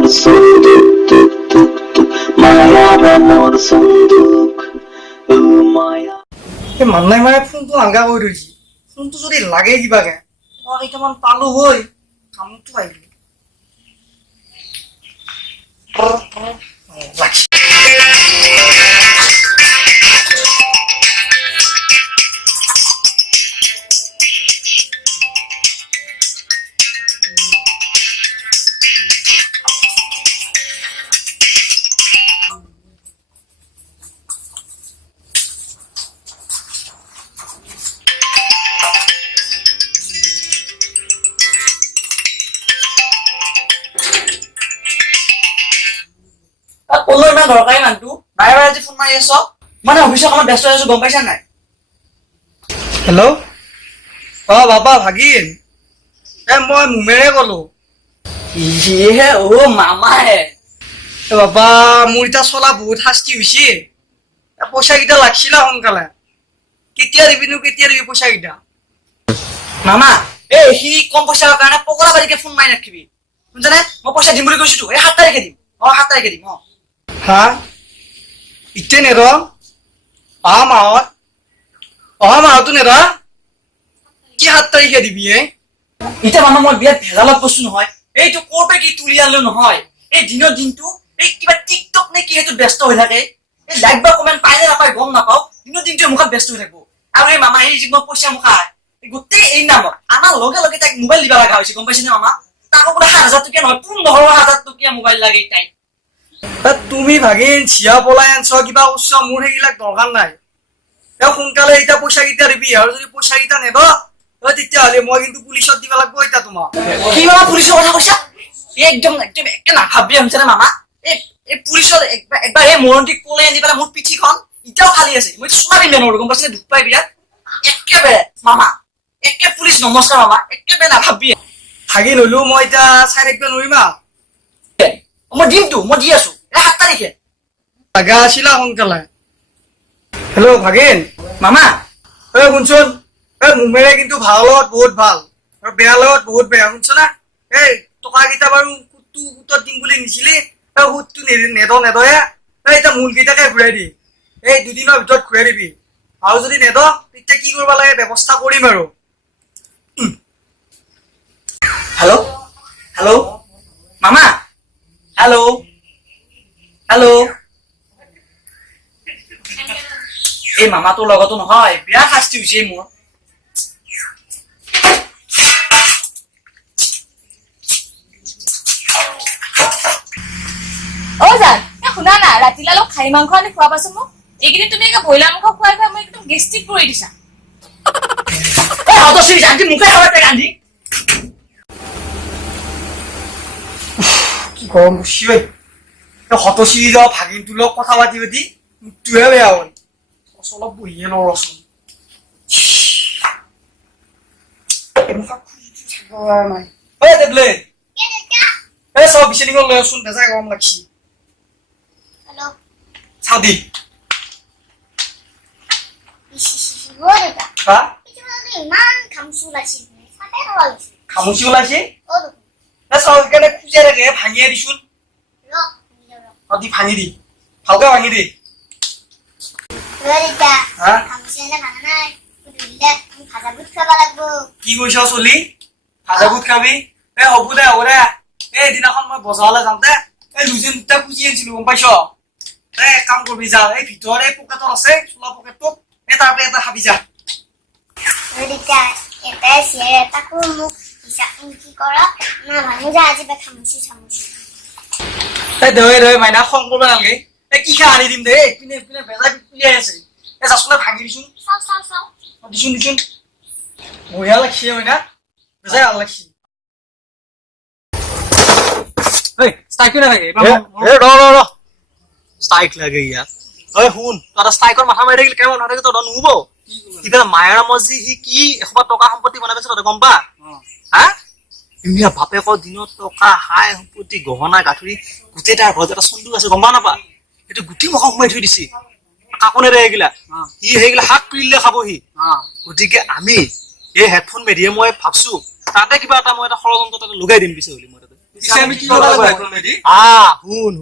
আমাৰ সন্দুক তুক তুক তুক মায়াৰ আমাৰ সন্দুক ও মায়া মান্নাই মায়ে ফোনটো নাগা কৰি থৈছে ফোনটো যদি লাগে কিবাকে কেইটামান পালো হয় কামটো আহিলে কলো ইমান দৰকাৰী মানুহটো বাৰে বাৰে আজি ফোন মাৰি আছ মানে অফিচৰ কামত ব্যস্ত হৈ আছো গম পাইছা নাই হেল্ল' অ বাবা ভাগিন মই মুমেৰে কলো ইহে অ মামাহে বাবা মোৰ এতিয়া চলা বহুত শাস্তি হৈছে পইচা কেইটা লাগছিলা সোনকালে কেতিয়া দিবি পইচা কেইটা মামা সি কম পইচাৰ কাৰণে পকৰা বাৰীকে ফোন মাৰি নাথাকিবি শুনছানে মই পইচা দিম বুলি কৈছোতো 7 তাৰিখে দিম 7 তাৰিখে দিম হা ইতে নেৰ অহা মাহতো নেৰা কি 7 তাৰিখে দিবি এতিয়া মামা মই বিয়াত ভেজালত বস্তু নহয় এইটো ক'ৰপে কি তুলি আনিলো নহয় এই দিনৰ দিনটো এই কিবা টিকটক নে কি সেইটো ব্যস্ত হৈ থাকে এই লাইক বা কমেণ্ট পাই নে নাপায় গম নাপাওঁ দিনৰ দিনটো মুখত ব্যস্ত হৈ থাকিব আৰু এই মামা এই যিমান পইচা মুখা গোটেই এই নামত আমাৰ লগে লগে তাইক মোবাইল দিব লগা হৈছে গম পাইছেনে মামা তাকো বোলে 7,000 টকীয়া নহয় 15,000 টকীয়া মোবাইল লাগে তাই তুমি ভাগিন চিয়া পলাই আনছ কিবা উচ্চ মোৰ সেইবিলাক দৰকাৰ নাই সোনকালে এতিয়া পইচা কেইটা দিবি আৰু যদি পইচা কেইটা নেদ তেতিয়াহ'লে মই কিন্তু পুলিচত দিব লাগিব এতিয়া তোমাক কি মামা পুলিচৰ কথা কৈছা একদম একে নাভাবি শুনছানে মামা এই পুলিচৰ একবাৰ এই মৰণ্টিক পলাই আনি পেলাই মোৰ পিঠিখন এতিয়াও খালি আছে মই চলাবি নোৱাৰো গম পাইছেনে দুখ পাই বিৰাট একেবাৰে মামা একে পুলিচ নমস্কাৰ মামা একেবাৰে নাভাবি ভাগিন হলেও মই এতিয়া চাই থাকিব নোৱাৰিম মই দিমতো মই দি আছো 7 তাৰিখে লাগা আছিলা সোনকালে হেল্ল' ভাগিন মামা শুনচোন মুমেৰে কিন্তু ভাল লগত বহুত ভাল আৰু বেয়া লগত বহুত বেয়া শুনছ না টকা কেইটা বাৰু সুতত দিম বুলি নিছিলি সুতটো নেদয়ে এতিয়া মূল কেইটাকে ঘূৰাই দি এই 2 দিনৰ ভিতৰত ঘূৰাই দিবি আৰু যদি নেদ তেতিয়া কি কৰিব লাগে ব্যৱস্থা কৰিম আৰু হেল্ল' হেল্ল' মামা হেল্ল' হেল্ল' এই মামাটোৰ লগতো নহয় বিৰাট শাস্তি হৈছে মোৰ শুনা না ৰাতিলে অলপ খাহী মাংস আনি খোৱাবাচোন মোক এইকেইদিন তুমি একে ব্ৰইলাৰ মাংস খুৱাই খুৱাই মই একদম গেষ্ট্ৰিক কৰি দিছা কি গৰম বুজি হতচিৰি যাওঁ ভাগিনটোৰ লগত কথা পাতি পাতি তোহে বেয়া হ'ল অলপ বহিয়ে লওঁ ৰচোন চব বিচাৰি লৈ আছোন বেজাই গৰম লাগছি চাদি খামুচি ওলাইছে চাউলকেনে খুজিয়াই থাকে ভাঙিয়ে দিছোন দি ভাঙি দি ভালকে ভাঙি দি কি কৈছ চলি ভাজা বুট খাবি হ'ব দে এইদিনাখন মই বজাৰলৈ যাওঁতে লুজেন দুটা খুজি আনিছিলো গম পাইছ এক কাম কৰবি যা এই ভিতৰত এই পকেটত আছে চোলা পকেটটোত তাৰ পৰা এটা খাবি যা দে মাইনা খং কৰিব নালাগে কি খা আনি দিম দে এইপিনে এইপিনে বেজাই উলিয়াই আছে যাচোন ভাঙি দিছোন দিছোন বঢ়িয়া লাগছে মাইনা বেজাই ভাল লাগছে স্ট্রাইক লাগে ইয়াত শুন তই স্ট্ৰাইকৰ মাথা মাৰি থাকিলে কেমন নাথাকে তই নুব এতিয়া মায়াৰ মজি সি কি এসোপা টকা সম্পত্তি বনাই পাইছে তই গম পা হা ধুনীয়া বাপেকৰ দিনত টকা হাই সম্পত্তি গহনা গাঠৰি গোটেই তাৰ ঘৰত এটা চন্দুক আছে গম পা নাপা সেইটো গুটি মুখ সোমাই থৈ দিছে কাকনেৰে এইগিলা সি সেইগিলা হাত পিৰিলে খাবহি গতিকে আমি এই হেডফোন মেধিয়ে মই ভাবছো তাতে কিবা এটা মই এটা ষড়যন্ত্ৰ তাতে লগাই দিম পিছে বুলি মই তাতে পিছে আমি কি কৰিব লাগিব এখন মেডি শুন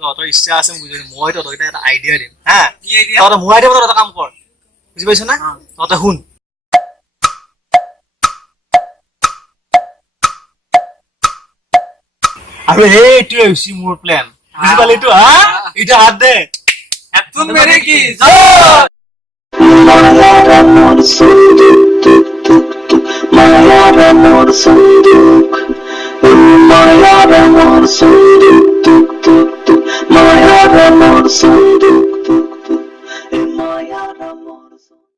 তহঁতৰ ইচ্ছা আছে বুজি মই তহঁতক এটা আইডিয়া দিম হা কি আইডিয়া তহঁতে মোৰ আইডিয়া তহঁতে কাম কৰ বুজি পাইছ না তহঁতে শুন আৰু এইটোৱে হৈছে মোৰ প্লেন বুজি পালি এইটো হা এতিয়া হাত দে হেডফোন মেৰে কি মায়ার মোর সন্দুক তুক তুক তুক মায়ার মোর সন্দুক মায়ার মোর সন্দুক তুক তুক তুক মায়ার মোর সন্দুক